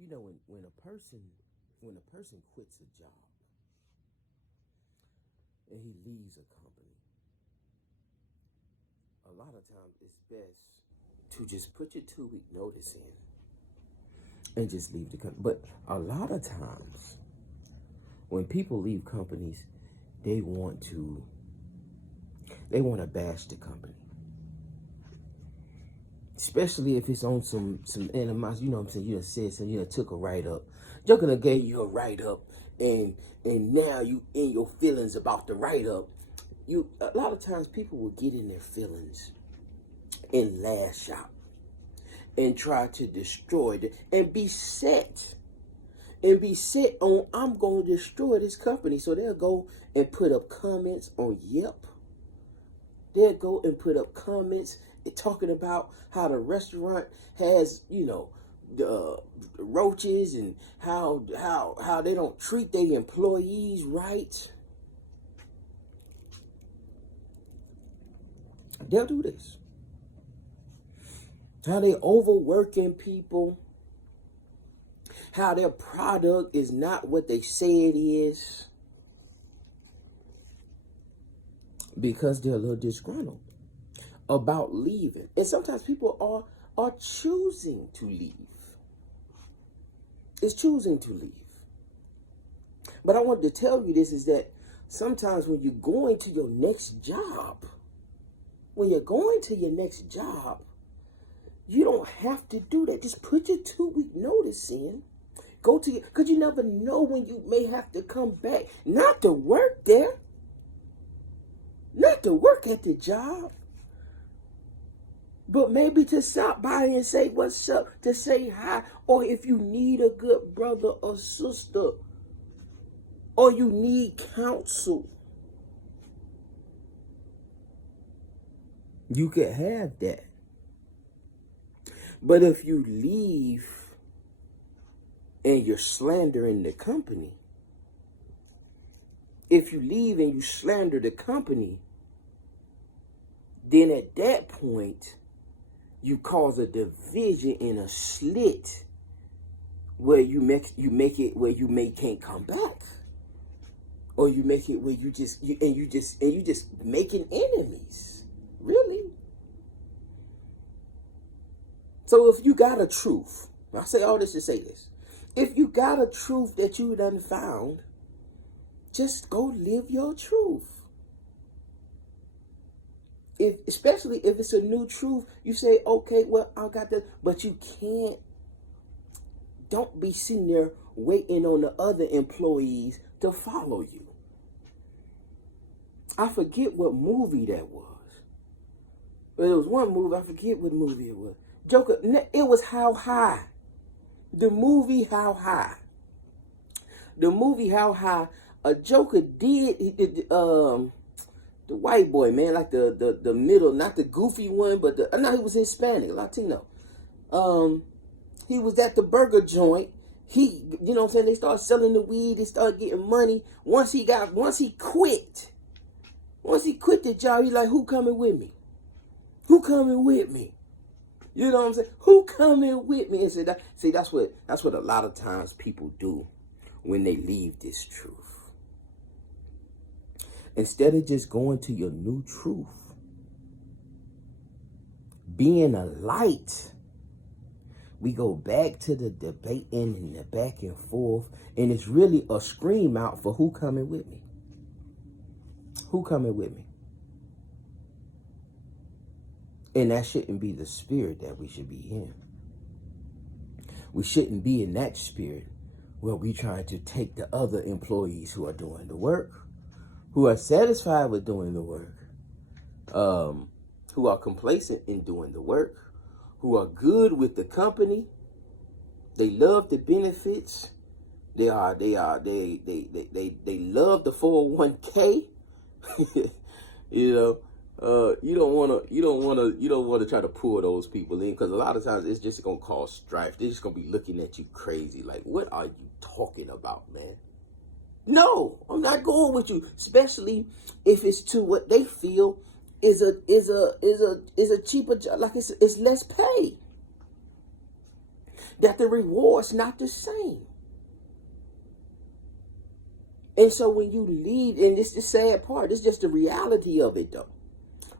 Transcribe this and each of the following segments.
You know, when a person quits a job and he leaves a company, a lot of times it's best to just put your 2 week notice in and just leave the company. But a lot of times when people leave companies, they want to bash the company. Especially if it's on some animosity, you know what I'm saying? You done said something, you done took a write up. Joker done gave you a write up, and now you in your feelings about the write up. A lot of times people will get in their feelings and lash out and try to destroy it and be set on, I'm going to destroy this company. So they'll go and put up comments on Yelp. They'll go and put up comments talking about how the restaurant has, the roaches, and how they don't treat their employees right. They'll do this. How they overworking people. How their product is not what they say it is. Because they're a little disgruntled about leaving. And sometimes people are choosing to leave. It's choosing to leave. But I wanted to tell you this, is that sometimes when you're going to your next job, you don't have to do that. Just put your 2 week notice in. Because you never know when you may have to come back. Not to work there. Not to work at the job. But maybe to stop by and say what's up, to say hi. Or if you need a good brother or sister, or you need counsel, you could have that. But if you leave and you're slandering the company, then at that point, you cause a division and a slit where you make it where you can't come back, or you make it where you just making enemies, really. So if you got a truth, I say all this to say this: if you got a truth that you done found, just go live your truth. Especially if it's a new truth, you say, okay, well, I got that, but you can't. Don't be sitting there waiting on the other employees to follow you. I forget what movie that was. But it was one movie, I forget what movie it was. Joker, it was How High. The movie How High. A Joker did, the white boy, man, like the middle, not the goofy one, but no, he was Hispanic, Latino. He was at the burger joint. He, you know what I'm saying, they started selling the weed, they started getting money. Once he quit the job, he like, who coming with me? Who coming with me? You know what I'm saying? Who coming with me? And that's what a lot of times people do when they leave this truth. Instead of just going to your new truth, being a light, we go back to the debating and the back and forth, and it's really a scream out for who coming with me. Who coming with me? And that shouldn't be the spirit that we should be in. We shouldn't be in that spirit where we try to take the other employees who are doing the work, who are satisfied with doing the work, who are complacent in doing the work, who are good with the company. They love the benefits. They love the 401k. You don't want to try to pull those people in, because a lot of times it's just gonna cause strife. They're just gonna be looking at you crazy, like, what are you talking about, man? No, I'm not going with you, especially if it's to what they feel is a cheaper job, like it's less pay. that the reward's not the same. And so when you leave, and this is the sad part, it's just the reality of it though.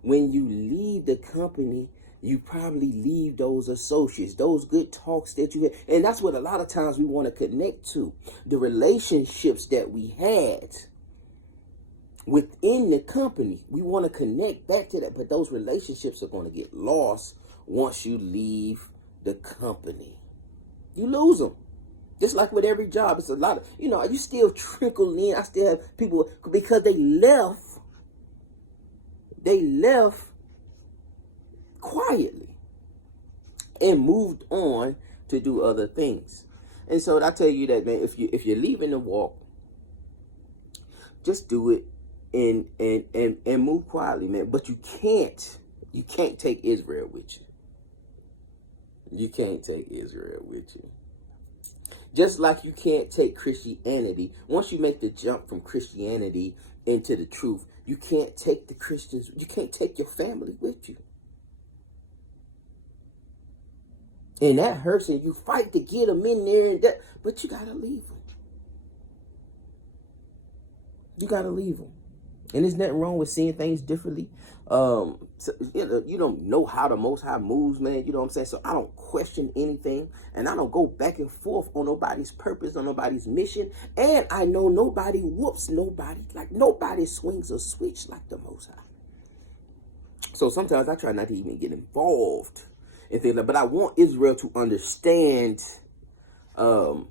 When you leave the company, you probably leave those associates, those good talks that you had. And that's what a lot of times we want to connect to. The relationships that we had within the company, we want to connect back to that. But those relationships are going to get lost once you leave the company. You lose them. Just like with every job, it's a lot of, you still trickle in. I still have people, because they left quietly and moved on to do other things. And so I tell you that, man, if you're leaving the walk, just do it and move quietly, man. But you can't take Israel with you. You can't take Israel with you. Just like you can't take Christianity. Once you make the jump from Christianity into the truth, you can't take the Christians, you can't take your family with you. And that hurts, and you fight to get them in there, but you got to leave them. You got to leave them. And there's nothing wrong with seeing things differently. So, you don't know how the Most High moves, man. You know what I'm saying? So I don't question anything. And I don't go back and forth on nobody's purpose, on nobody's mission. And I know nobody whoops nobody. Like nobody swings a switch like the Most High. So sometimes I try not to even get involved in things. But I want Israel to understand, you know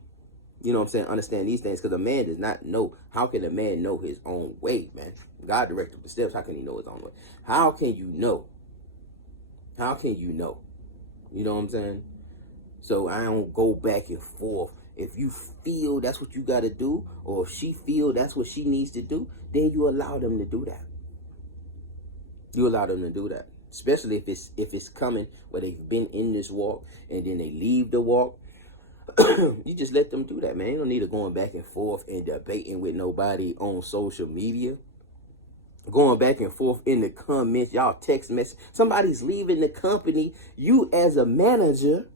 what I'm saying, understand these things, because a man does not know. How can a man know his own way, man? God directed the steps. How can he know his own way? How can you know? How can you know? You know what I'm saying? So I don't go back and forth. If you feel that's what you got to do, or if she feel that's what she needs to do, then you allow them to do that. You allow them to do that. Especially if it's coming where they've been in this walk and then they leave the walk. You just let them do that, man. You don't need to going back and forth and debating with nobody on social media. Going back and forth in the comments, y'all text message. Somebody's leaving the company. You as a manager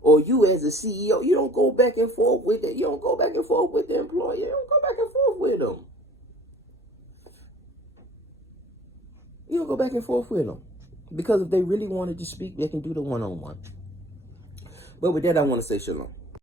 or you as a CEO, you don't go back and forth with it. You don't go back and forth with the employee. You don't go back and forth with them. You don't go back and forth with them. Because if they really wanted to speak, they can do the one-on-one. But with that, I want to say shalom.